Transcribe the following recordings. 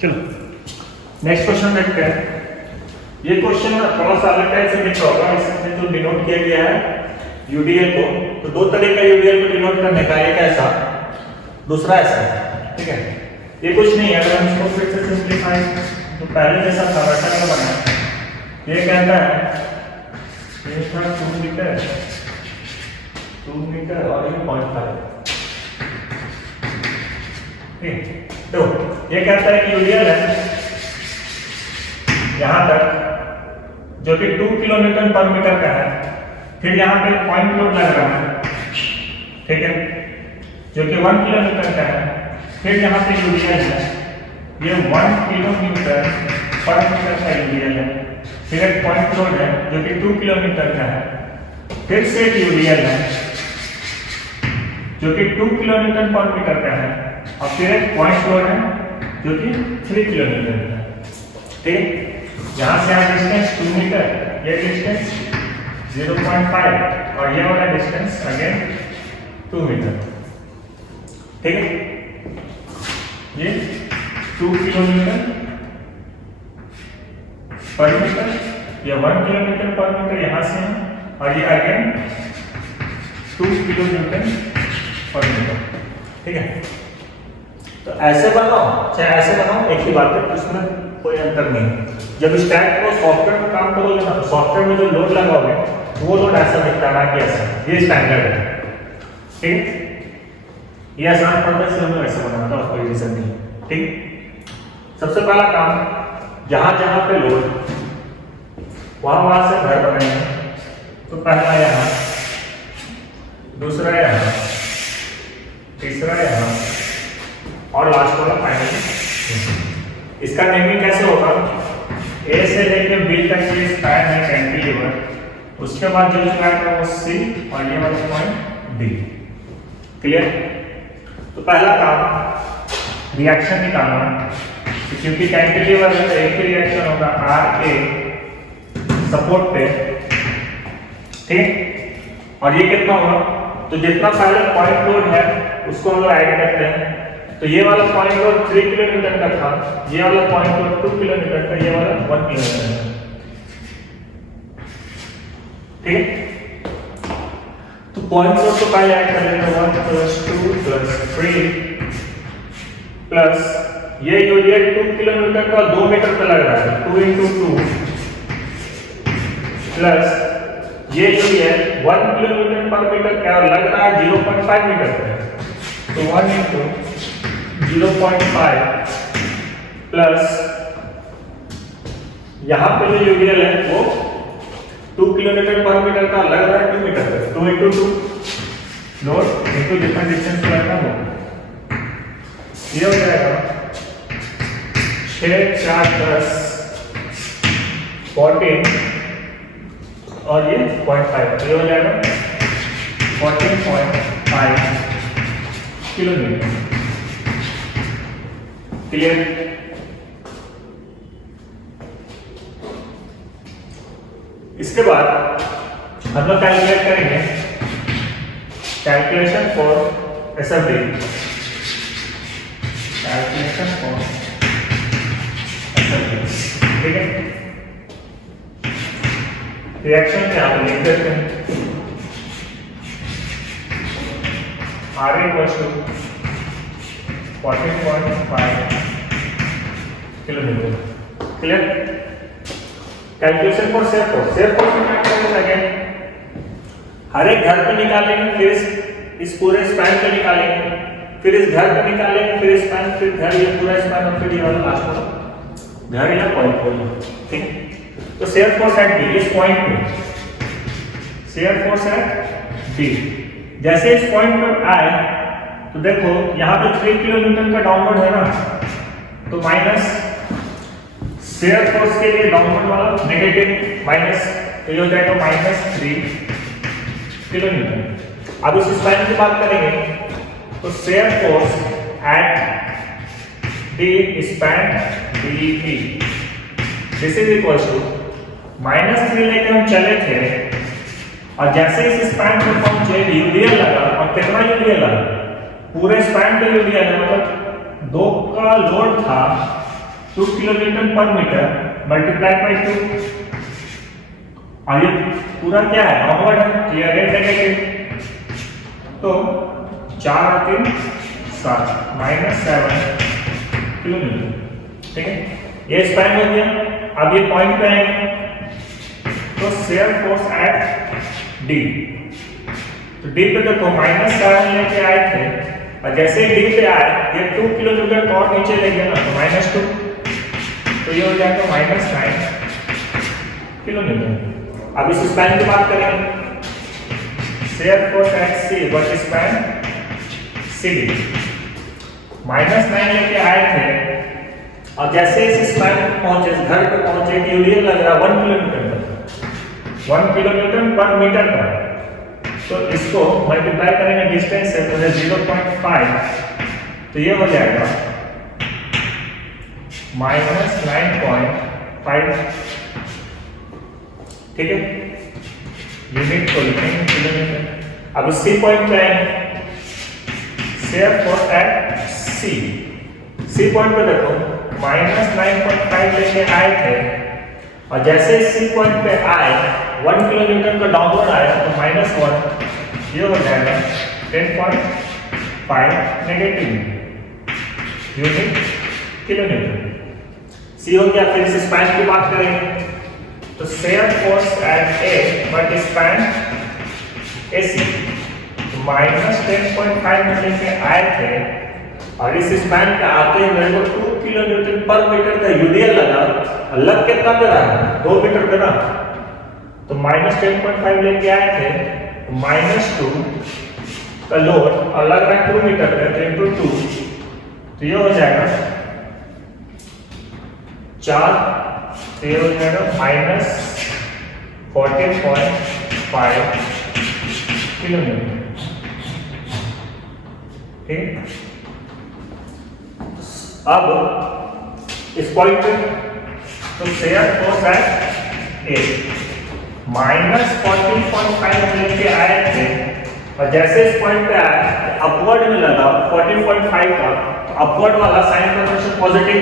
चलो next question देखते हैं। ये क्वेश्चन ना थोड़ा सा अलग टाइप से दिख रहा होगा। इसमें जो डिनोट किया गया है यूडीएल को, तो दो तरह का यूडीएल को डिनोट करने का, एक ऐसा, दूसरा ऐसा, ठीक है। ये कुछ नहीं है, अगर हम इसको फिर से सिंपलीफाई तो पहले जैसा था वैसा नहीं बना। ये कहता है ये था 2 मीटर और ये 0.5, ठीक। तो ये कहता है कि यूडीएल है यहां तक जो कि 2 किलोन्यूटन पर मीटर का है, फिर यहाँ पे पॉइंट लोड लग रहा है, ठीक है, जो कि 1 किलोमीटर का है। फिर यहाँ पे यूडीएल है, ये 1 किलोमीटर पर मीटर का यूडीएल है। फिर एक पॉइंट लोड है जो कि 2 किलोमीटर का है। फिर से एक यूडीएल है जो कि 2 किलोमीटर पर मीटर का है, और फिर एक पॉइंट लोड है जो कि 3 किलोमीटर का है, ठीक। यहाँ से यहाँ डिस्टेंस 2 मीटर, ये डिस्टेंस 0.5 और ये वाला डिस्टेंस अगेन 2 मीटर, ठीक है। ये 2 किलोमीटर पर मीटर, ये 1 किलोमीटर पर मीटर यहाँ से है, और ये अगेन 2 किलोमीटर पर मीटर, ठीक है। तो ऐसे बनाओ चाहे ऐसे बनाओ, एक ही बात है, उसमें कोई अंतर नहीं। जब स्टैक को सॉफ्टवेयर में काम करोगे ना, सॉफ्टवेयर में जो लोड लगाओगे वो लोड ऐसा दिखता है कि ऐसा, ये स्टैंडर्ड है, ठीक। ये आसान पड़ता है, इसलिए हमने ऐसे बनाया था, कोई रीजन नहीं, ठीक। सबसे पहला काम, जहां जहां पे लोड वहां से घर बनाएंगे। तो पहला यहाँ, दूसरा यहाँ, तीसरा यहाँ, और लास्ट वाला फाइनली। इसका नेमिंग कैसे होगा, ए से लेकर बी तक ये स्पैन है कैंटिलीवर, उसके बाद जो आएगा वो सी, और ये वाला पॉइंट डी, क्लियर। तो पहला काम रिएक्शन निकालना, क्योंकि कैंटिलीवर में एक ही रिएक्शन होगा आर ए सपोर्ट पे, ठीक। और ये कितना होगा, तो जितना पहले पॉइंट लोड है उसको हम लोग ऐड करते हैं। तो ये वाला पॉइंट लोड 3 किलोमीटर का था, ये वाला पॉइंट लोड 2 किलोमीटर का, ये वाला 1 किलोमीटर का, ठीक। तो पॉइंट लोड तो पहले ऐड कर लेंगे, 1 + 2 + 3 प्लस ये यूडीएल 2 किलोमीटर का 2 मीटर पे लग रहा है, 2 × 2 प्लस ये यूडीएल 1 किलोमीटर पर मीटर का लग रहा है 0.5 मीटर पे, तो 1 × 0.5 प्लस यहाँ पे जो यूडीएल है वो 2 किलोमीटर पर मीटर का लग रहा है 2 मीटर पे, 2 × 2 लोड इनटू जितना डिस्टेंस लगना हो, ये हो जाएगा 6 × 4 = 10 14 और ये 0.5, ये हो जाएगा 14.5 किलोमीटर, क्लियर। इसके बाद हम लोग कैलकुलेट करेंगे, calculation for SFD, calculation for SFD, ठीक है। रिएक्शन क्या आप लिख देते हैं, RA = 14.5 kilometre, clear. Calculation for shear force में क्या करेंगे, अगेन हर एक घर पे निकालेंगे, फिर इस पूरे स्पैन पे निकालेंगे, फिर इस घर पे निकालेंगे, फिर स्पैन, फिर घर, ये पूरा स्पैन, और फिर ये वाला लास्ट वाला घर या पॉइंट बोलिए, ठीक। तो शेयर फोर्स एट बी, इस पॉइंट में शेयर फोर्स एट बी, जैसे इस पॉइंट पर आए तो देखो यहाँ पे 3 किलोमीटर का डाउनवर्ड है ना, तो माइनस शेयर फोर्स के लिए डाउनवर्ड वाला नेगेटिव माइनस, तो ये हो जाएगा -3 किलोमीटर। अब इस स्पैन की बात करेंगे तो shear force at the span DE, this is equal to -3 लेके हम चले थे, और जैसे इस स्पैन पे पहुंचे यूडीएल लगा, और कितना यूडीएल लगा, पूरे स्पैन पे यूडीएल है, मतलब 2 का लोड था 2 किलोन्यूटन पर मीटर मल्टीप्लाइड बाई 2, और ये पूरा क्या है, डाउनवर्ड है, क्लियर है, नेगेटिव। तो 4 और 3 7 -7 किलोन्यूटन, ठीक है। ये स्पैन हो गया। अब ये पॉइंट पे आएंगे तो शेयर फोर्स एट डी, तो डी पे देखो -7 लेके आए थे, और जैसे डी पे आए ये 2 किलोमीटर और नीचे ले गया ना, तो -2, तो ये हो जाएगा -9 किलोमीटर। अब इस स्पैन की बात करेंगे, shear force at C what span C D, -9 लेके आए थे, और जैसे इस स्पैन पे पहुंचे, घर पे पहुंचे, यूरिया लग रहा 1 किलोमीटर पर, 1 किलोमीटर पर मीटर पर, तो इसको मल्टीप्लाई करेंगे डिस्टेंस से, तो 0.5, तो ये हो जाएगा -9.5, ठीक है। यूनिट को लिखेंगे किलोमीटर। अब सी पॉइंट पे आएंगे, shear force at C, C point पे देखो -9.5 लेके आए थे, और जैसे सी पॉइंट पे आए 1 किलोमीटर का डाउनवर्ड आया, तो -1, ये हो जाएगा 10.5 नेगेटिव यूनिट किलोमीटर। सी हो गया। फिर इस स्पैन की बात करेंगे, तो shear force at A but span A C, -10.5 में लेके आए थे, और इस स्पैन पे आते ही मेरे को 2 किलोमीटर पर मीटर का यूरिया लगा, लग कितना दे रहा है, 2 मीटर दे रहा, तो -10.5 लेके आए थे, -2 का लोड, और लग रहा है 2 मीटर पे, तो इंटू 2, तो ये हो जाएगा 4, तो ये हो जाएगा -14.5 किलोमीटर, ठीक। अब इस पॉइंट पे तो शेयर फोर्स एट ए -14.5 लेके आए थे, और जैसे इस पॉइंट पे आए अपवर्ड में लगा 14.5 का, तो अपवर्ड वाला साइन कन्वेंशन पॉजिटिव,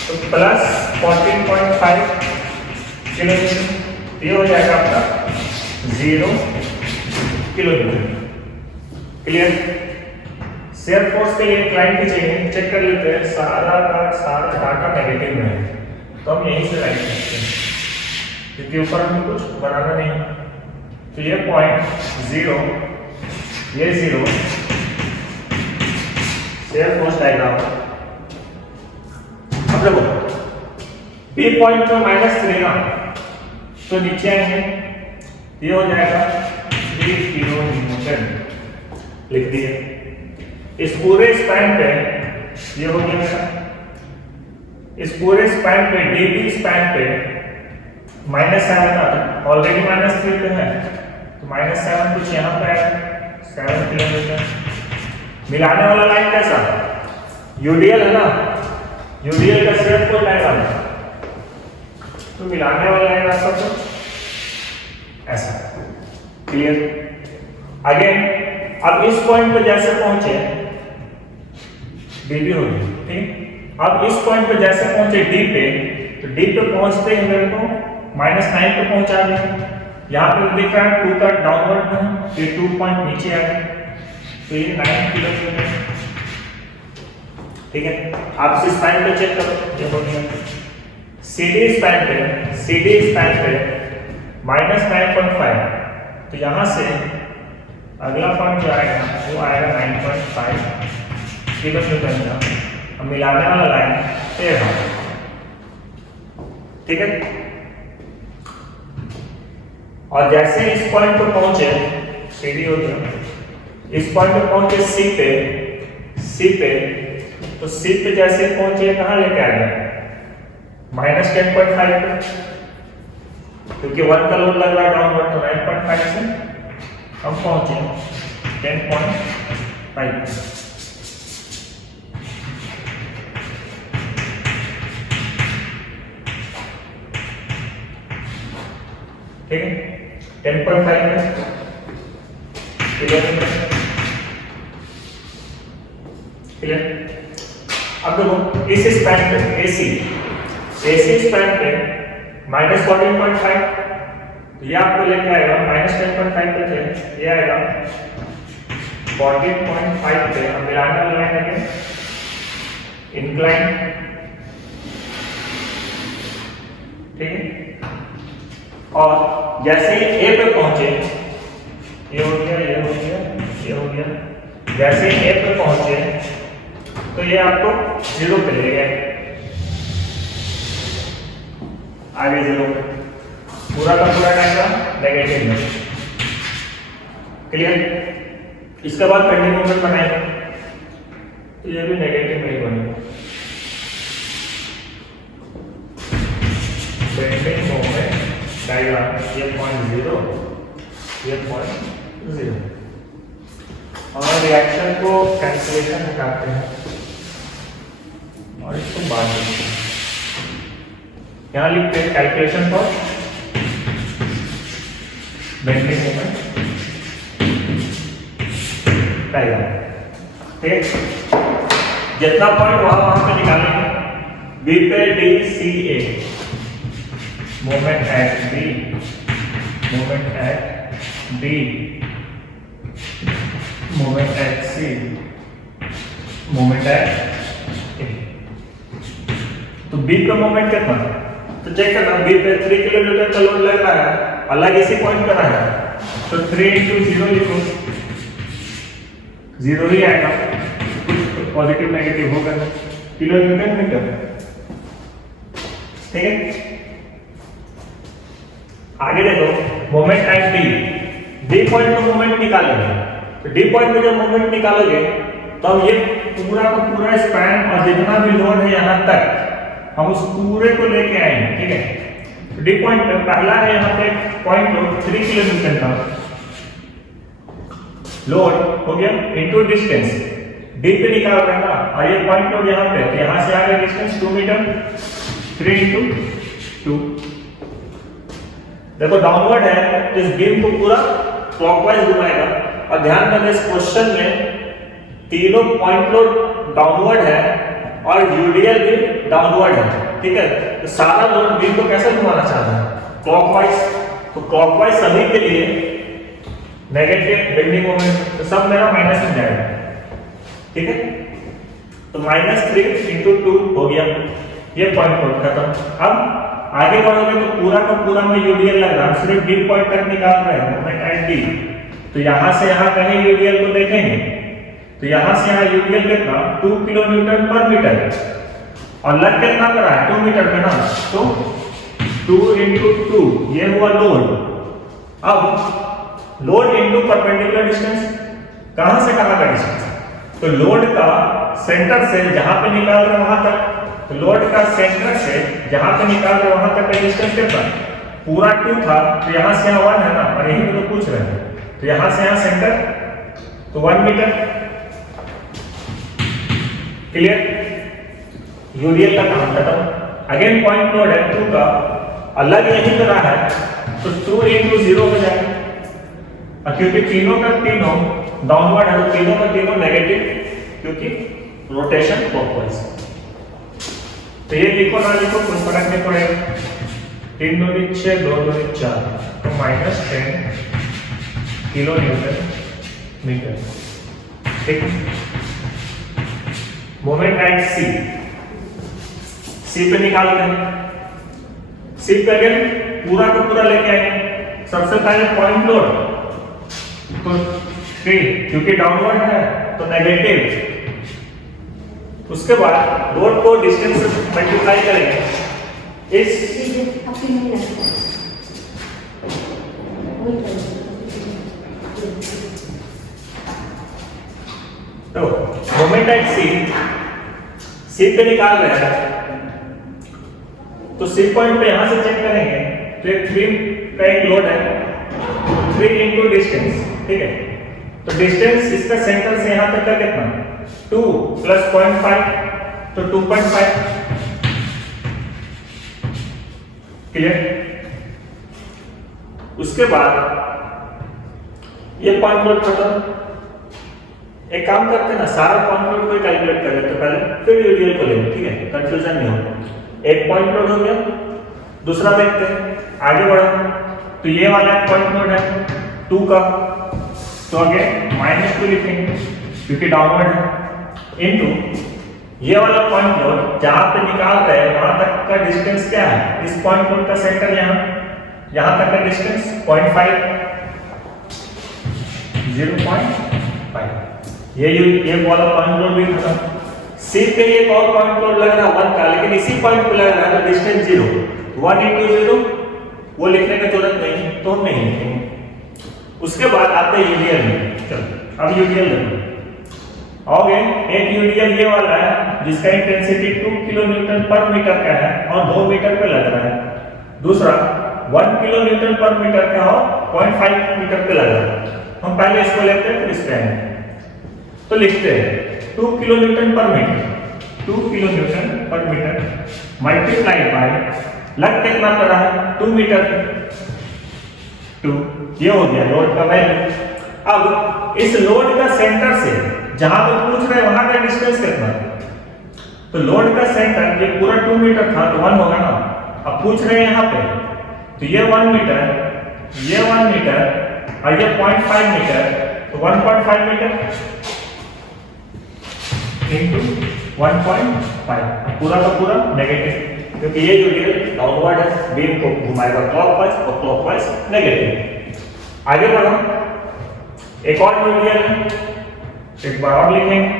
तो +14.5 किलोमीटर, ये हो जाएगा आपका 0 किलोमीटर, क्लियर। शेयर फोर्स के लिए क्लाइंट की चाहिए, चेक कर लेते हैं, सारा डाटा नेगेटिव में है, तो हम यहीं से राइट करते हैं, क्योंकि ऊपर हमें कुछ बनाना नहीं। तो ये पॉइंट 0, ये 0 शेयर फोर्स डायग्राम। अब देखो बी पॉइंट पे -3 ना, तो नीचे आएंगे, ये हो जाएगा 3 किलोन्यूटन, लिख दिए। इस पूरे स्पैन पे ये हो गया मेरा, इस पूरे स्पैन पे डीबी स्पैन पे -7 आता, ऑलरेडी -3 पे है, तो -7 कुछ यहाँ पे आएगा 7 किलोमीटर। मिलाने वाला लाइन कैसा, यूडीएल है ना, यूडीएल का शेयर फोर्स डायग्राम, तो मिलाने वाला लाइन आपका तो ऐसा, क्लियर। अगेन अब इस पॉइंट पे जैसे पहुंचे डी हो गई, ठीक। अब इस पॉइंट पे जैसे पहुंचे डी पे, तो डी पे पहुंचते ही मेरे को -9 पे पहुंचा दिया। यहाँ पे दिख रहा है 2 का डाउनवर्ड में, ये 2 पॉइंट नीचे आ गया, तो ये 9 किलोमीटर, ठीक है। आप इस स्पैन पे चेक करो, ये हो गया। सीडी स्पैन पे -9.5, तो यहाँ से अगला पॉइंट जो आएगा वो आएगा 9.5 किलोमीटर का, अब मिलाने वाला लाइन 13, ठीक है। और जैसे इस पॉइंट पर पहुंचे, सीडी हो गया, इस पॉइंट पर पहुंचे सी पे, तो सी पे जैसे पहुंचे कहाँ लेके आ गया -10.5 पे, क्योंकि 1 का लोड लग रहा है डाउनवर्ड, तो 9.5 से हम पहुंचे 10.5, ठीक है। 10.5 में क्लियर। अब देखो इस स्पैन पे AC स्पैन पे -14.5, ये आपको लेके आएगा -10.5 पे थे, ये आएगा 14.5 पे। हम मिलाने वाले लाइन इंक्लाइन, ठीक है। और जैसे ही A पे पहुंचे, ये हो गया, ये हो गया, ये हो गया, जैसे ही A पे पहुंचे तो ये आपको 0 पे ले गए, आगे 0 पे, पूरा का पूरा डायग्राम नेगेटिव में। क्लियर? इसके बाद बेंडिंग मोमेंट बनाएंगे तो ये भी नेगेटिव में ही बनेगा। बेंडिंग मोमेंट डायग्राम, ये 0.0, ये 0, और रिएक्शन को कैंसिलेशन हटाते हैं और इसको बाद में लिखते हैं। यहाँ लिखते हैं calculation for bending moment diagram, ठीक। जितना पॉइंट वहां पे निकालेंगे, बी पे DCA, moment at B, moment at B, moment at C, moment at A। तो B का मोमेंट कितना, तो चेक करना, B पे 3 किलोमीटर का लोड लग रहा है, अलग इसी पॉइंट पर है, तो 3 × 0 लिखो, 0 ही आएगा, कुछ पॉजिटिव नेगेटिव होगा, किलोमीटर मीटर, ठीक है। आगे देखो, मोमेंट एट D पॉइंट पे मोमेंट निकालेंगे, तो D पॉइंट पे जब मोमेंट निकालोगे तो अब ये पूरा का पूरा स्पैन और जितना भी लोड है यहाँ तक हम उस पूरे को लेके आएंगे, ठीक है। डी पॉइंट पे पहला है यहाँ पे पॉइंट लोड 3 किलोमीटर का लोड हो गया इनटू डिस्टेंस, डी पे निकाल रहे हैं ना, और ये पॉइंट लोड यहाँ पे, तो यहाँ से आ गया डिस्टेंस 2 मीटर, 3 × 2। देखो डाउनवर्ड है तो इस बीम को पूरा क्लॉकवाइज घुमाएगा, और ध्यान देना इस क्वेश्चन में तीनों पॉइंट लोड डाउनवर्ड है और यूडीएल भी डाउनवर्ड है, ठीक है। तो सारा लोड बीम को कैसे घुमाना चाहता है, क्लॉकवाइज, तो क्लॉकवाइज सभी के लिए नेगेटिव बेंडिंग मोमेंट, तो सब मेरा माइनस में जाएगा, ठीक है। तो -3 × 2 हो गया, ये पॉइंट लोड खत्म। अब आगे बढ़ोगे तो पूरा का पूरा में यूडीएल लग रहा है, सिर्फ डी पॉइंट तक निकाल रहे हैं मोमेंट एट डी, तो यहां से यहां कहीं यूडीएल को देखेंगे तो यहां से यहां यूडीएल कितना 2 किलोमीटर पर मीटर, और लग कितना कर रहा है 2 मीटर पे ना, तो 2 × 2 ये हुआ लोड। अब लोड इनटू परपेंडिकुलर डिस्टेंस, कहां से कहां का डिस्टेंस, तो लोड का सेंटर से जहां पे निकाल रहे वहां तक, तो लोड का सेंटर से जहां पे निकाल रहे वहां तक का डिस्टेंस कितना, पूरा 2 था, तो यहां से यहां 1 है ना, और यही तो पूछ रहे हैं, तो यहां से यहां सेंटर तो 1 मीटर। क्लियर, यूडीएल का काम खत्म। अगेन पॉइंट लोड है 2 का, अलग यही तरह है, तो 2 × 0 हो जाएगा, और क्योंकि तीनों का तीनों डाउनवर्ड है तो तीनों का तीनों नेगेटिव, क्योंकि रोटेशन क्लॉकवाइज। तो ये लिखो ना लिखो कोई फर्क नहीं पड़ेगा, 3 × 2 = 6, 2 × 2 = 4, तो -10 किलोन्यूटन मीटर, ठीक। मोमेंट एट सी पे निकालते हैं, सी पे अगेन पूरा का पूरा लेके आएंगे। सबसे पहले पॉइंट लोड, तो 3 क्योंकि डाउनवर्ड है तो नेगेटिव, उसके बाद लोड को डिस्टेंस से मल्टीप्लाई करेंगे, इस तो मोमेंट एट सी पे निकाल रहे हैं, तो सी पॉइंट पे यहां से चेक करेंगे तो एक 3 का एक लोड है, 3 × डिस्टेंस, ठीक है। तो डिस्टेंस इसका सेंटर से यहां तक का कितना, 2 + 0.5, तो 2.5। क्लियर, उसके बाद ये पॉइंट लोड खत्म, एक काम करते हैं ना, सारा पॉइंट लोड को कैलकुलेट कर लेते पहले, फिर यूडीएल को लेंगे, ठीक है, कंफ्यूजन नहीं होगा। एक पॉइंट लोड हो गया, दूसरा देखते हैं, आगे बढ़ो। तो ये वाला पॉइंट लोड है 2 का, तो आगे -2 लिखेंगे क्योंकि डाउनवर्ड है, इनटू ये वाला पॉइंट लोड जहां पे निकाल रहे हैं वहां तक का डिस्टेंस क्या है, इस पॉइंट लोड का सेंटर यहां तक का डिस्टेंस 0.5, 0.5। ये वाला पॉइंट लोड भी खत्म। सी पे एक और पॉइंट लोड लग रहा है 1 का, लेकिन इसी पॉइंट पे लग रहा है डिस्टेंस 0, 1 into 0 वो लिखने की जरूरत नहीं है, तो हम नहीं लिखेंगे। उसके बाद आते हैं यूडीएल में। चलो अब यूडीएल देखो, आओगे एक यूडीएल ये वाला है जिसका इंटेंसिटी 2 किलोन्यूटन पर मीटर का है और 2 मीटर पे लग रहा है। दूसरा 1 किलोन्यूटन पर मीटर का और 0.5 मीटर पे लग रहा है। हम पहले इसको लेते हैं फिर इस पे आएंगे। तो लिखते हैं 2 किलोन्यूटन पर मीटर, 2 किलोन्यूटन पर मीटर मल्टीप्लाई बाय लग कितना पड़ रहा है 2 मीटर, 2, ये हो गया लोड का वैल्यू। अब इस लोड का सेंटर से जहां पे पूछ रहे हैं वहां का डिस्टेंस कितना है, तो लोड का सेंटर ये पूरा 2 मीटर था तो 1 होगा ना। अब पूछ रहे हैं यहाँ पे, तो ये 1 मीटर, ये 1 मीटर और ये 0.5 मीटर, तो 1.5 मीटर इंटू 1.5, पूरा का पूरा नेगेटिव, क्योंकि ये यूडीएल डाउनवर्ड है, बीम को घुमाएगा क्लॉकवाइज और क्लॉकवाइज नेगेटिव। आगे बढ़ो, एक और यूडीएल एक बार और लिखेंगे।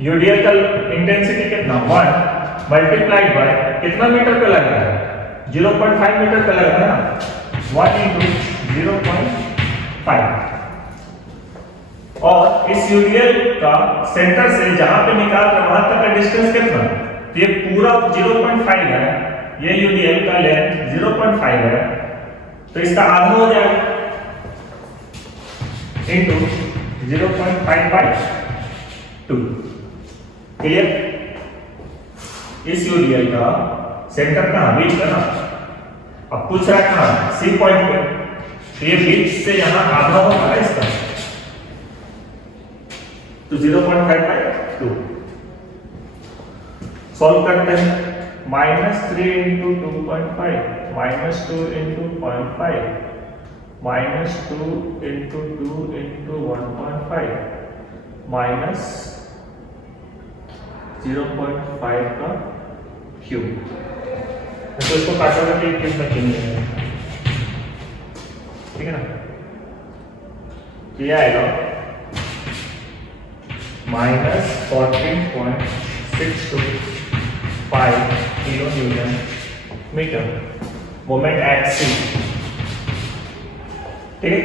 यूडीएल का इंटेंसिटी कितना 1 मल्टीप्लाइड बाय कितना मीटर पे लग रहा है, 0.5 मीटर पे लग रहा है ना, 1 into 0.5। और इस यूडीएल का सेंटर से जहां पे निकाल रहे वहां तक का डिस्टेंस कितना, तो ये पूरा 0.5 है, ये यूडीएल का लेंथ 0.5 है, तो इसका आधा हो जाएगा इनटू 0.5/2। क्लियर? इस यूडीएल का सेंटर कहां, बीच का ना। अब पूछ रहा है कहां, सी पॉइंट पे, तो ये बीच से यहां आधा होगा इसका, तो 0.5/2 सॉल्व करते हैं। -3 into 2.5 -2 into 0.5 -2 into 2 into 1.5 minus 0.5 का क्यूब। तो इसको काटोगे तो क्यूब में क्यों नहीं, ठीक है ना। ये आएगा -14.625 kilo newton metre moment at C, ठीक है,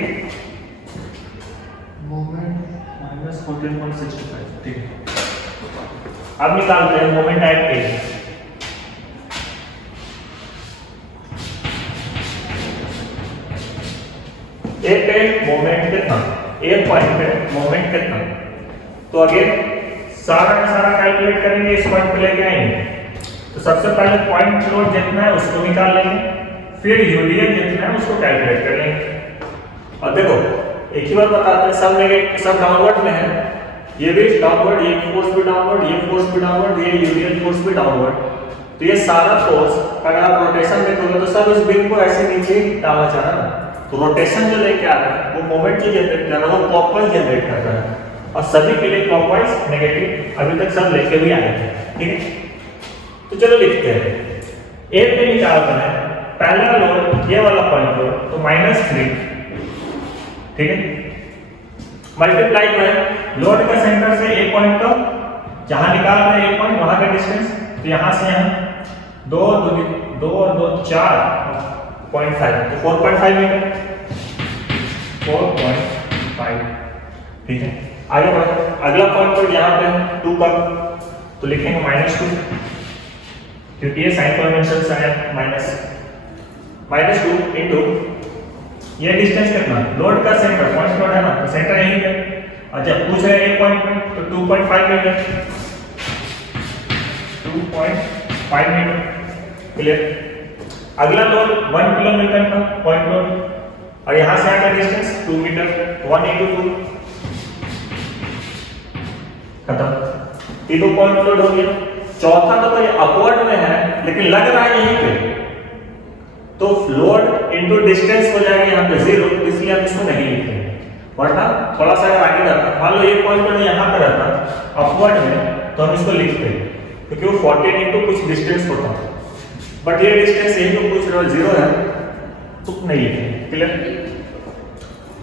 मोमेंट -14.625, ठीक है। अब निकालते हैं मोमेंट एट ए। ए पे मोमेंट कितना, ए पॉइंट पे मोमेंट कितना, तो अगेन सारा का सारा कैलकुलेट करेंगे, इस पॉइंट पे लेके आएंगे। तो सबसे पहले पॉइंट लोड जितना है उसको निकाल लेंगे, फिर यूडीएल जितना है उसको कैलकुलेट कर लेंगे। और देखो एक ही बार बताते हैं, सब नेगेटिव, सब डाउनवर्ड में है, ये भी डाउनवर्ड, ये फोर्स भी डाउनवर्ड, ये फोर्स भी डाउनवर्ड, ये यूडीएल फोर्स भी डाउनवर्ड। तो ये सारा फोर्स अगर आप रोटेशन देखोगे तो सब इस बीम को ऐसे नीचे डालना चाह रहा है ना, तो रोटेशन जो लेके आ रहा है वो मोमेंट जो जनरेट कर रहा है वो क्लॉकवाइज जनरेट कर रहा है, और सभी के लिए क्लॉकवाइज नेगेटिव अभी तक सब लेके भी आए थे, ठीक है। तो चलो लिखते हैं, ए पे निकालना है पहला लोड, ये वाला पॉइंट लोड, तो -3, ठीक है, मल्टीप्लाई बाय लोड का सेंटर से ए पॉइंट का जहां निकाल रहे हैं ए पॉइंट वहां का डिस्टेंस, तो यहां से यहां 2 और 2 4.5, तो 4.5 मीटर, 4.5, ठीक है। आगे बढ़ो, अगला पॉइंट पर यहां पे 2 का, तो लिखेंगे -2 क्योंकि ये साइन कन्वेंशन से है, -2 इनटू ये डिस्टेंस कितना, लोड का सेंटर, पॉइंट लोड है ना, तो सेंटर यहीं है, और जब पूछ रहे हैं एक पॉइंट पे तो 2.5 मीटर, 2.5 मीटर, क्लियर। अगला लोड 1 किलोमीटर का पॉइंट लोड, और यहां से आकर डिस्टेंस 2 मीटर, 1 into 2 खत्म, तीनों पॉइंट लोड हो गया। चौथा तो भाई अपवर्ड में है लेकिन लग रहा है यहीं पे, तो लोड इनटू डिस्टेंस हो जाएगा यहाँ पे 0, इसलिए हम इसको नहीं लिखेंगे। वरना थोड़ा सा अगर आगे रहता, मान लो ये पॉइंट लोड यहाँ पे रहता अपवर्ड में, तो हम इसको लिखते क्योंकि वो 14 इनटू कुछ डिस्टेंस होता, बट ये डिस्टेंस यही तो पूछ रहे हो 0 है तो नहीं लिखेंगे। क्लियर।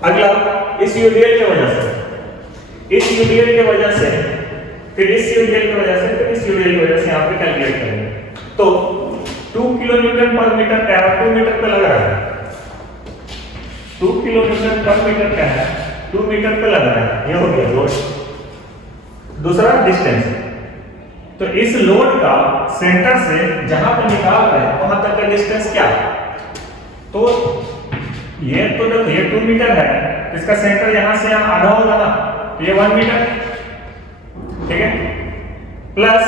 अगला इस यूडीएल की वजह से, इस यूडीएल की वजह से, फिर इस यूडीएल की वजह से, फिर इस यूडीएल की वजह से यहाँ पे कैलकुलेट करेंगे। तो 2 किलोन्यूटन पर मीटर क्या है, 2 मीटर पे लग रहा है, 2 किलोन्यूटन पर मीटर क्या है, 2 मीटर पे लग रहा है, ये हो गया लोड। दूसरा डिस्टेंस, तो इस लोड का सेंटर से जहां पर निकाल रहे हैं वहां तक का डिस्टेंस क्या है, तो ये तो देखो ये 2 मीटर है, इसका सेंटर यहां से यहां आधा होगा ना, तो ये 1 मीटर, ठीक है, प्लस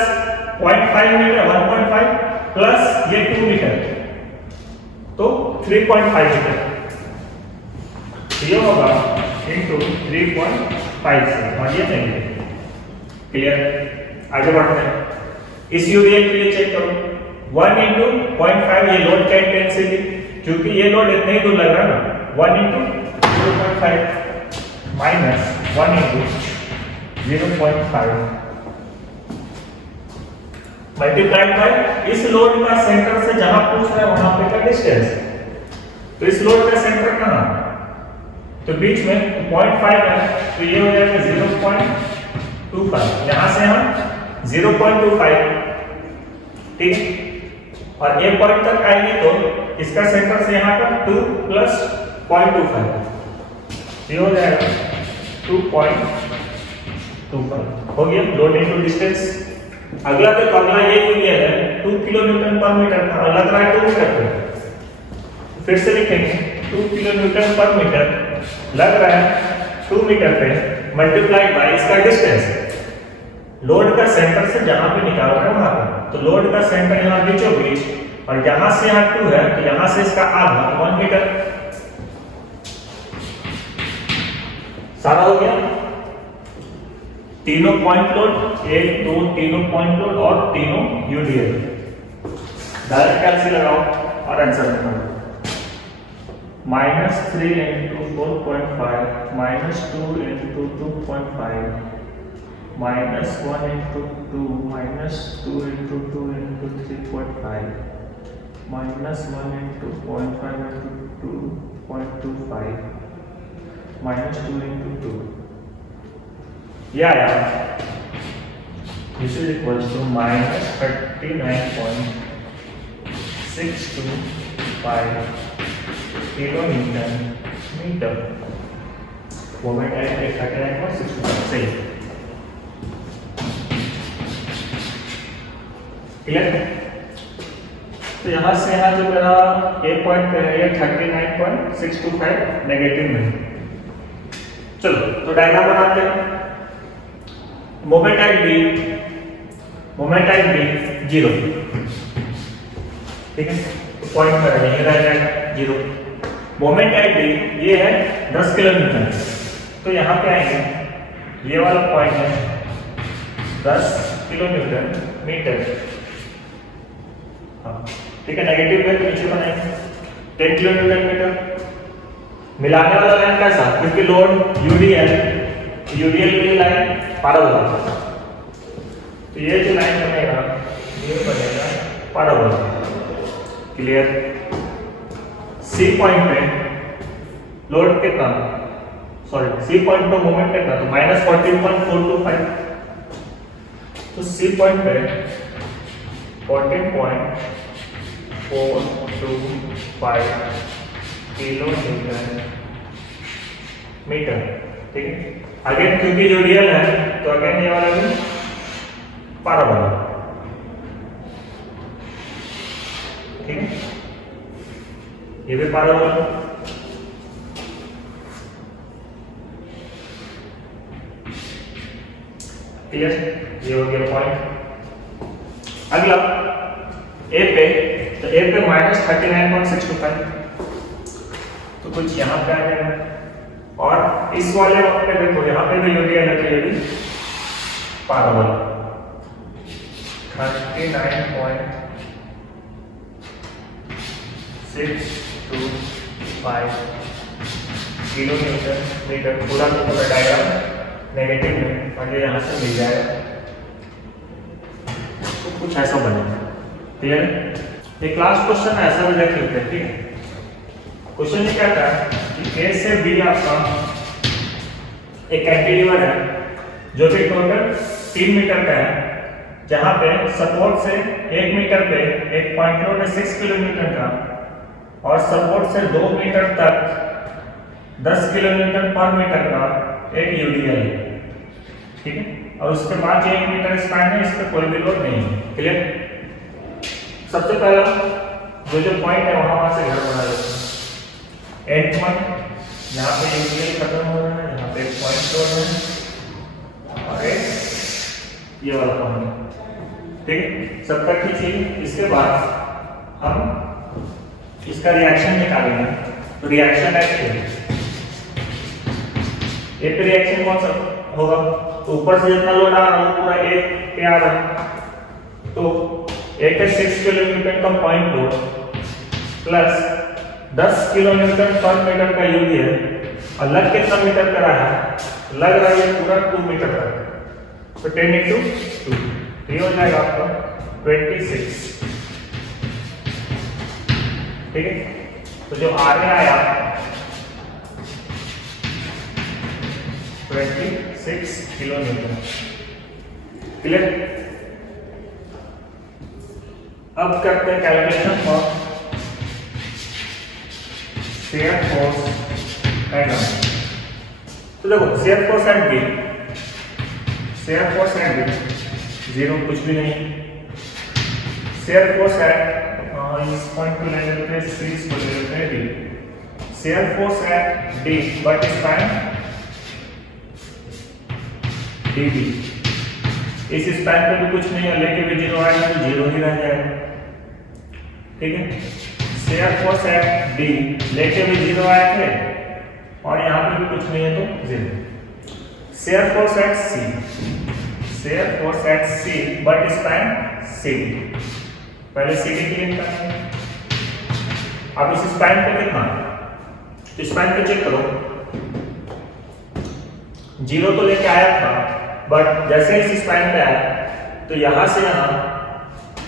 0.5 मीटर, 1.5 प्लस ये 2 मीटर, तो 3.5 मीटर, ये होगा इनटू 3.5 से, और ये नहीं। क्लियर। आगे बढ़ते हैं, इस यूडीएल के लिए चेक करो, 1 इंटू 0.5 ये लोड का इंटेंसिटी, क्योंकि ये लोड इतने ही दूर लग रहा है ना, 1 into 0.5 minus 1 into 0.5 multiplied by इस लोड का सेंटर से जहां पूछ रहा है वहां पे का डिस्टेंस, तो इस लोड का सेंटर कहां, तो बीच में 0.5 है, तो ये हो जाएगा 0.25, यहां से हम 0.25, ठीक, और ए पॉइंट तक आएंगे तो इसका सेंटर से यहां पर 2 प्लस 0.25, ये हो जाएगा 2.25, हो गया लोड इनटू डिस्टेंस। अगला तो अगला ये दिया है 2 किलोन्यूटन पर मीटर था, लग रहा है 2 मीटर पे, फिर से लिखेंगे 2 किलोन्यूटन पर मीटर लग रहा है 2 मीटर पे, मल्टीप्लाइड बाय इसका डिस्टेंस, लोड का सेंटर से जहां पे निकाल रहे हैं वहां पे, तो लोड का सेंटर यहां बीचों बीच, और यहां से यहां 2 है, तो यहां से इसका आधा 1 मीटर, सारा हो गया। तीनों पॉइंट लोड, 1 2 तीनों पॉइंट लोड और तीनों यूडीएल, डायरेक्ट कैलसी लगाओ और आंसर निकालो। -3 into 4.5 minus 2 into 2.5 minus 1 into 2 minus 2 into 2 into 3.5 minus 1 into 0.5 into 2.25 minus 2 into 2, yeah, this is equals to minus 39.625 kilometre metre, moment है 39.625, सही। क्लियर। तो यहां से यहां जो मेरा ए पॉइंट पे है ये 39.625 नेगेटिव में। चलो तो डायग्राम बनाते हैं। मोमेंट एट बी 0, ठीक है, तो पॉइंट पर यही रह जाएगा 0। मोमेंट एट डी ये है 10 किलोमीटर, तो यहाँ पे आएंगे, ये वाला पॉइंट है 10 किलोमीटर मीटर, हाँ ठीक है, नेगेटिव में नीचे बनाएंगे 10 किलोमीटर मीटर। मिलाने वाला लाइन कैसा, क्योंकि लोड यूडीएल के लिए लाइन पैराबोला, तो ये जो लाइन बनेगा ये बनेगा पैराबोला। क्लियर। सी पॉइंट पे लोड कितना, सॉरी सी पॉइंट पे मोमेंट कितना, तो -14.425, तो सी पॉइंट पे 14.425 किलोमीटर मीटर, ठीक है। अगेन क्योंकि जो रियल है तो अगेन ये वाला भी पैराबोला, ठीक है, ये भी पैराबोला। क्लियर, ये हो गया पॉइंट। अगला ए पे, तो ए पे -39.625, तो कुछ यहाँ पे आ जाएगा, और इस वाले वक्त पे देखो यहाँ पे भी यूडीएल है, ये भी पावर 39.625 किलोमीटर मीटर। पूरा पूरा डायग्राम नेगेटिव में मुझे यहाँ से मिल जाएगा, तो कुछ ऐसा बनेगा। क्लियर? एक लास्ट क्वेश्चन ऐसा भी देख लेते हैं, ठीक है। क्वेश्चन ये कहता है कि ए से बी आपका एक कैंटिलीवर है जो कि टोटल 3 मीटर का है, जहां पे सपोर्ट से 1 मीटर पे एक पॉइंट लोड है 6 किलोमीटर का, और सपोर्ट से 2 मीटर तक 10 किलोमीटर पर मीटर का एक यूडीएल है, ठीक है। और उसके बाद जो 1 मीटर स्पैन है, इस पर कोई भी लोड नहीं है। क्लियर? सबसे पहला जो पॉइंट है वहां से घर बना लेते हैं। एंड पॉइंट यहाँ पे यूडीएल खत्म हो रहा है, यहाँ पे एक पॉइंट लोड है और एक ये वाला पॉइंट, ठीक है। सब तक खींचिए। इसके बाद हम इसका रिएक्शन निकालेंगे। तो रिएक्शन है ए पे रिएक्शन कौन सा होगा? तो ऊपर से जितना लोड आ रहा है वो पूरा ए पे आ रहा है, तो एक है 6 किलोमीटर का पॉइंट लोड प्लस 10 किलोमीटर पर मीटर का यूडीएल, और लग कितना मीटर का रहा है? लग रहा है पूरा 2 मीटर का, तो 10 × 2 ये हो जाएगा आपका 26, ठीक है। तो जो आगे आया 26 किलोमीटर। क्लियर? अब करते हैं calculation for shear force at. तो देखो shear force at B, shear force at B 0 कुछ भी नहीं। शेयर फोर्स एट इस पॉइंट को ले लेते हैं, 6 को ले लेते हैं D. Shear force at D but span DB. इस स्पैन पे भी कुछ नहीं है, लेके भी 0 आएगा तो 0 ही रह जाएगा, ठीक है। शेयर फोर्स एट डी लेके भी 0 आए थे और यहाँ पे भी कुछ नहीं है तो 0। Shear force at C, shear force at C but span C. पहले सी डी क्लियर करेंगे। अब इस स्पैन पे कितना? स्पैन पे चेक करो, 0 तो लेके आया था, बट जैसे इस स्पैन पे आया तो यहां से यहां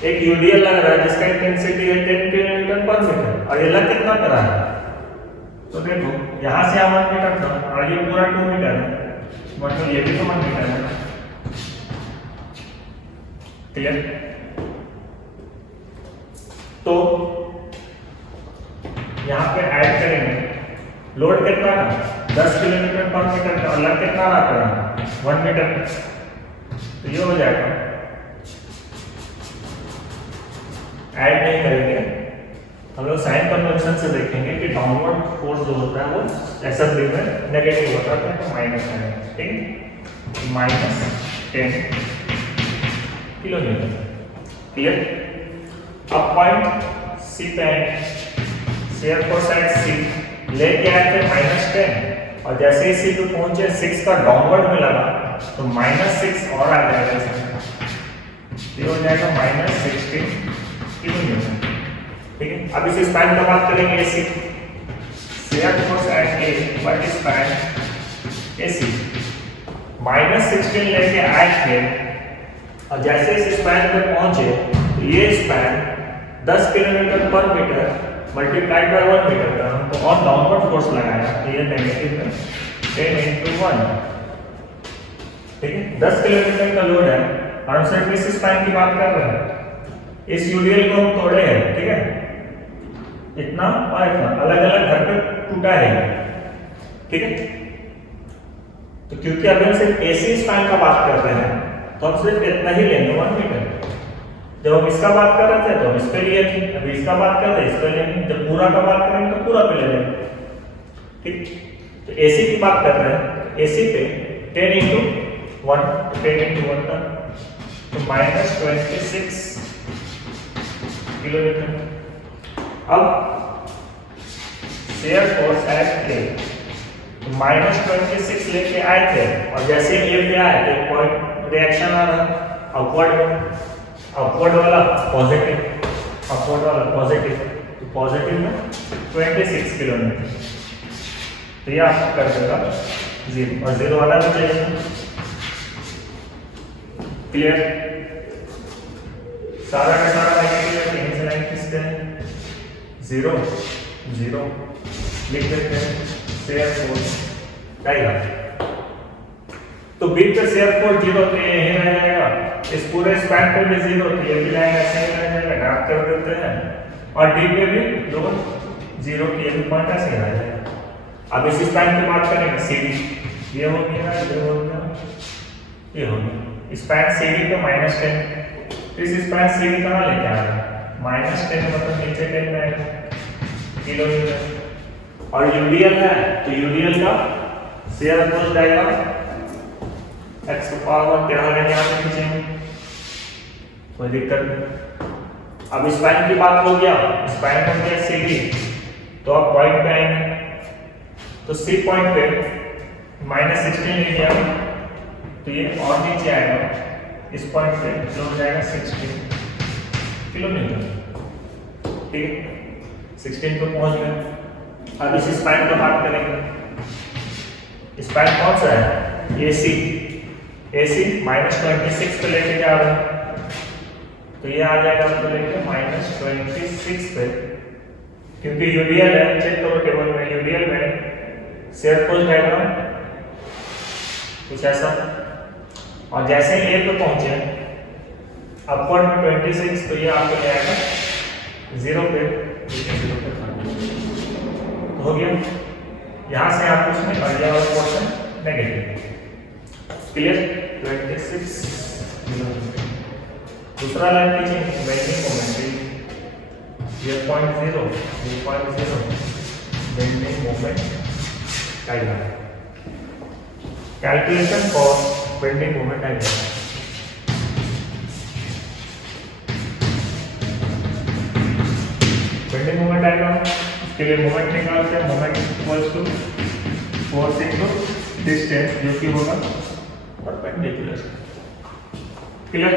एक यूडीएल लग रहा है जिसका इंटेंसिटी है 10 किलोमीटर पर मीटर, और ये लग कितना कर रहा है? तो देखो यहां से 1 मीटर था और ये पूरा 2 मीटर है, मतलब ये भी तो 1 मीटर है। क्लियर? तो यहां पे ऐड करेंगे, लोड कितना था? 10 किलोमीटर पर मीटर का, और लग कितना रहा था? 1 मीटर। तो ये हो जाएगा, ऐड नहीं करेंगे हम लोग, साइन कन्वेंशन से देखेंगे कि डाउनवर्ड फोर्स जो होता है वो असेंबली में नेगेटिव होता है, तो माइनस है, ठीक, -10 किलोमीटर। क्लियर? अब पॉइंट सी पे शेयर फोर्स एट सी लेके आए थे -10, और जैसे ही सी पे पहुंचे 6 का डाउनवर्ड में लगा तो -6 और आ जाएगा, ये हो जाएगा -16 किलोमीटर, ठीक है। अब इस स्पैन का बात करेंगे AC, share force at A but span AC -16 लेके आए थे, और जैसे इस स्पैन पे पहुंचे तो ये स्पैन 10 किलोमीटर पर मीटर मल्टीप्लाइड बाय 1 मीटर का हमको और डाउनवर्ड फोर्स लगाया, तो ये नेगेटिव है 10 × 1, ठीक है। 10 किलोमीटर का लोड है और हम सिर्फ इस स्पैन की बात कर रहे हैं। इस यूडीएल को हम तोड़े हैं, ठीक है, इतना और इतना अलग अलग घर पे टूटा है, ठीक है। तो क्योंकि अभी हम सिर्फ एसी स्पैन का बात कर रहे हैं तो हम सिर्फ इतना ही लेंगे 1 मीटर। जब हम इसका बात कर रहे थे तो हम इस पे लिए थे, अभी इसका बात कर रहे हैं इस पे लेंगे, जब पूरा का बात करेंगे तो पूरा पे ले लेंगे, ठीक। तो एसी की बात कर रहे हैं, एसी पे 10 × 1 का तो -26 किलोमीटर। अब शेयर फोर्स एट ए -26 लेके आए थे, और जैसे ये पे आए तो पॉइंट रिएक्शन आ रहा अपवर्ड में, अपवर्ड वाला पॉजिटिव, अपवर्ड वाला पॉजिटिव, तो पॉजिटिव में 26 किलोमीटर, तो ये आपको कर देगा 0 और 0 वाला भी चाहिए। क्लियर? सारा का सारा नेगेटिव है, यहीं से लाइन खींचते हैं 0 0 लिख देते हैं शेयर फोर्स डायग्राम। तो बी पे शेयर फोर्स 0 तो ये यहीं रह जाएगा, इस पूरे स्पैन पे भी 0 तो ये भी लाइन ऐसे ही रह जाएगा, ड्रॉप कर देते हैं, और डी पे भी 2 0 की ये भी पॉइंट ऐसे ही रह जाएगा। अब इस स्पैन की बात करेंगे सीडी, ये हो गया, ये हो गया, ये हो गया स्पैन सीडी पे -10, इस स्पैन सीडी कहाँ लेके आ रहा है -10 मतलब नीचे 10 में किलोमीटर, और यूडीएल है तो यूडीएल का shear force diagram x to power 1 तेरह लेने यहाँ पे खींचेंगे, कोई दिक्कत नहीं। अब स्पैन की बात हो गया, स्पैन हो गया सीडी, तो अब पॉइंट पे आएंगे, तो सी पॉइंट पे -16 ले लिया, तो ये और नीचे आएगा, इस पॉइंट पे जो हो जाएगा 16 किलोमीटर, ठीक है 16 पे पहुंच गए। अब इस स्पैन की बात करेंगे, स्पैन कौन सा है AC, AC -26 पे लेके जा रहा है, तो ये आ जाएगा आपको लेके -26 पे, क्योंकि यूडीएल है, चेक करो टेबल में, यूडीएल में शेयर फोर्स डायग्राम कुछ ऐसा, और जैसे ही ए पे पहुंचे अपवर्ड में 26, तो ये आपको ले आएगा 0 पे, तो हो गया। यहां से आप कुछ नहीं, और ये वाला पोर्शन नेगेटिव। क्लियर? 26 किलोमीटर। दूसरा लाइन कीजिए, बेंडिंग मोमेंट, ये 0.0, ये 0.0 bending moment diagram, calculation for bending moment diagram. Bending moment diagram, इसके लिए मोमेंट निकालते हैं, moment equals to force into distance, जो कि होगा परपेंडिकुलर। क्लियर?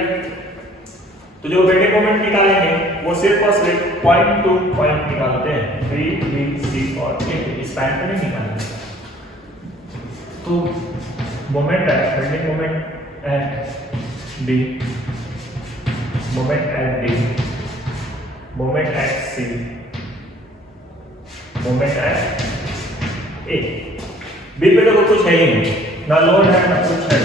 तो जो बेंडिंग मोमेंट निकालेंगे वो सिर्फ और सिर्फ पॉइंट टू पॉइंट निकालते हैं, बी बी सी और ए, इस पॉइंट पे नहीं निकालेंगे। तो मोमेंट है, bending moment at D, moment at D, moment at C, moment at A. B पे देखो कुछ है ही नहीं, ना लोड है ना कुछ है,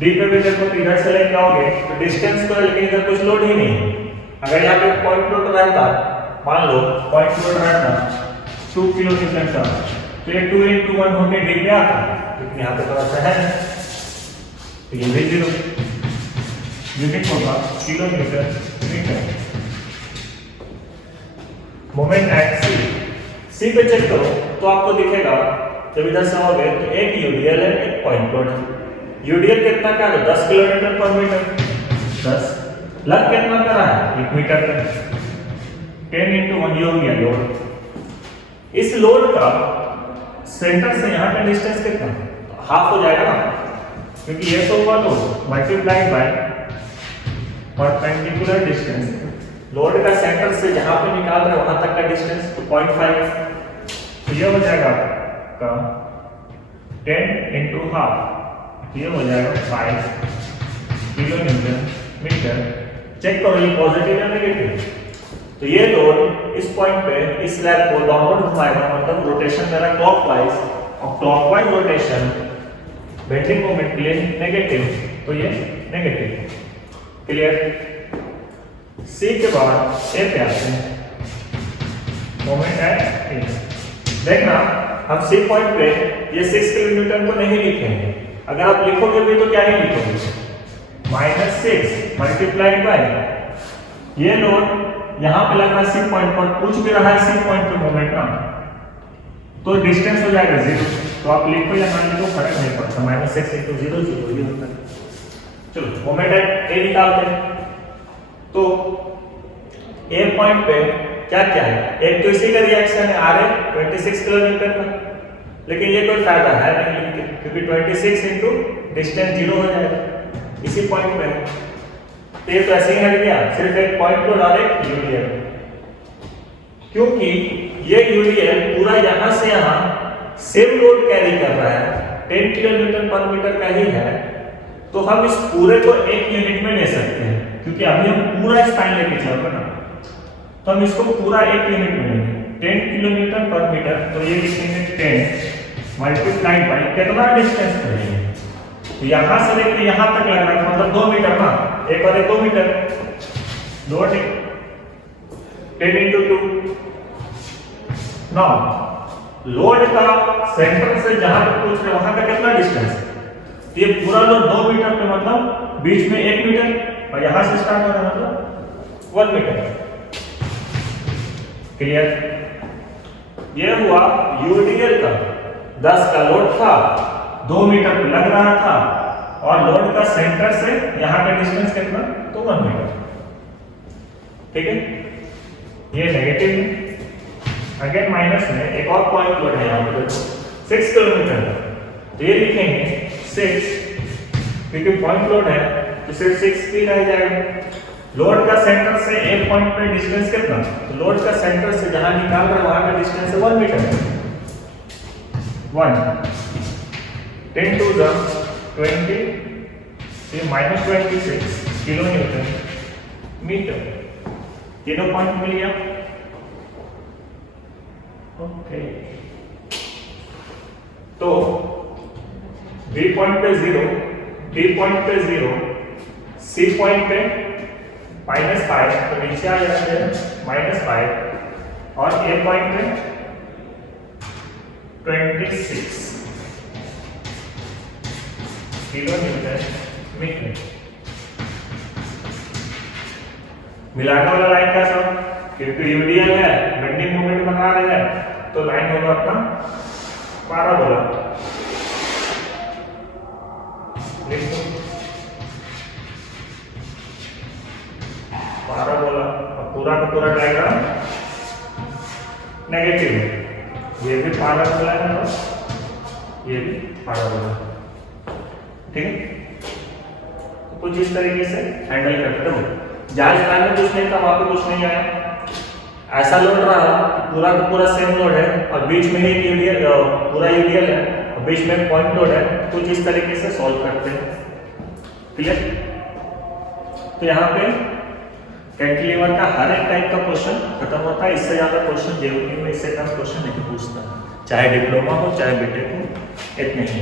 डी पे भी देखो इधर से लेके आओगे तो डिस्टेंस तो है, लेकिन इधर कुछ लोड ही नहीं है। अगर यहाँ पे पॉइंट लोड रहता, मान लो पॉइंट लोड रहता 2 किलोमीटर का, तो ये 2 into 1 होके डी पे आता, लेकिन यहाँ पे थोड़ा सा है, तो ये भी 0, यूनिट होगा किलोमीटर मीटर। मोमेंट एट सी पे चेक करो तो आपको दिखेगा, जब इधर से आओगे तो एक यूडीएल है, एक पॉइंट लोड है। यूडीएल कितना का है? 10 किलोमीटर पर मीटर, 10 लग कितना कर रहा है 1 मीटर का, 10 into 1 ये हो गया लोड। इस लोड का सेंटर से यहाँ का डिस्टेंस कितना, हाफ हो जाएगा ना, क्योंकि ये तो हुआ load multiplied by perpendicular distance, load का सेंटर से जहां पे निकाल रहे हैं वहां तक का डिस्टेंस, तो 0.5, तो ये हो जाएगा का 10 into हाफ, ये हो जाएगा 5 किलोमीटर मीटर। चेक करो ये पॉजिटिव या नेगेटिव, तो ये लोड इस पॉइंट पे इस स्लैब को डाउनवर्ड घुमाएगा, मतलब रोटेशन मेरा क्लॉकवाइज, और क्लॉकवाइज रोटेशन बेंडिंग मोमेंट के लिए नेगेटिव, तो ये नेगेटिव। क्लियर? सी के बाद ए पे आते हैं, मोमेंट एट ए। देखना हम सी पॉइंट पे ये 6 किलोमीटर को नहीं लिखेंगे, अगर आप लिखोगे भी तो क्या ही लिखोगे, -6 मल्टीप्लाइड बाय ये लोड यहां पे लग रहा है सी पॉइंट पर, पूछ भी रहा है सी पॉइंट पे मोमेंट ना, तो डिस्टेंस हो जाएगा 0, तो आप लिखो या ना लिखो फर्क नहीं पड़ता, -6 into 0 0 ही होता है। चलो मोमेंट एट ए निकालते हैं, तो ए पॉइंट पे क्या क्या है, एक तो इसी का रिएक्शन है RA 26 किलोमीटर का, लेकिन ये कोई फायदा है नहीं लिख के, क्योंकि 26 इंटू डिस्टेंस 0 हो जाएगा इसी पॉइंट पे। तो ये तो ऐसे ही हट गया, सिर्फ एक पॉइंट लोड और एक यूडीएल, क्योंकि ये यूडीएल पूरा यहां से यहां सेम लोड कैरी कर रहा है, 10 किलोन्यूटन पर मीटर का ही है, तो हम इस पूरे को एक यूनिट में ले सकते हैं, क्योंकि अभी हम पूरा स्पाइन लेके चल रहे हैं, तो हम इसको पूरा एक यूनिट में लेंगे 10 किलोमीटर पर मीटर। तो ये लिखेंगे 10 मल्टीप्लाइड बाई कितना डिस्टेंस करेंगे, तो यहां से लेके यहां तक लग रहा है, मतलब 2 मीटर ना, एक और 2 मीटर, 2 10 into 2। नाउ लोड का सेंटर से जहां तक पूछ रहे वहां का कितना डिस्टेंस है, ये पूरा लोड 2 मीटर पे, मतलब बीच में 1 मीटर और यहां से स्टार्ट हो रहा है मतलब 1 मीटर। क्लियर? ये हुआ यूडीएल का 10 का लोड था, 2 मीटर पे लग रहा था, और लोड का सेंटर से यहां का डिस्टेंस कितना, तो 1 मीटर। ठीक है, ये नेगेटिव है। अगेन माइनस में एक और पॉइंट लोड है यहाँ पे, 6 किलोमीटर, तो ये लिखेंगे 6, क्योंकि पॉइंट लोड है तो सिर्फ 6 भी रह जाएगा। लोड का सेंटर से एक पॉइंट पे डिस्टेंस कितना, तो लोड का सेंटर से जहां निकाल रहे वहां का डिस्टेंस है 1 मीटर, 1 10 to the 20 से -26 किलो न्यूटन मीटर। तीनों पॉइंट मिल गया। ओके, तो बी पॉइंट पे 0, डी पॉइंट पे 0, सी पॉइंट पे -5, तो नीचे आ जाते हैं -5, और ए पॉइंट पे 26 किलो न्यूटन मीटर। मिलाने वाला लाइन का सब, क्योंकि यूडीएल है, बेंडिंग मोमेंट बना रहे हैं, तो लाइन होगा अपना पैराबोला। पैराबोला, और पूरा का पूरा डायग्राम नेगेटिव है, ये भी पैराबोला है और ये भी पैराबोला। ठीक है, तो कुछ इस तरीके से हैंडल करते हो। जहां स्पैन में कुछ नहीं था वहां पे कुछ नहीं आया, ऐसा लोड रहा पूरा का पूरा सेम लोड है, और बीच में एक यूडीएल, पूरा यूडीएल है, और बीच में एक पॉइंट लोड है, कुछ इस तरीके से सॉल्व करते हैं। क्लियर? तो यहाँ पे कैंटिलीवर का हर एक टाइप का क्वेश्चन खत्म होता है, इससे ज्यादा क्वेश्चन जेईई में इससे कम क्वेश्चन नहीं पूछता, चाहे डिप्लोमा हो चाहे बीटेक हो, इतने ही।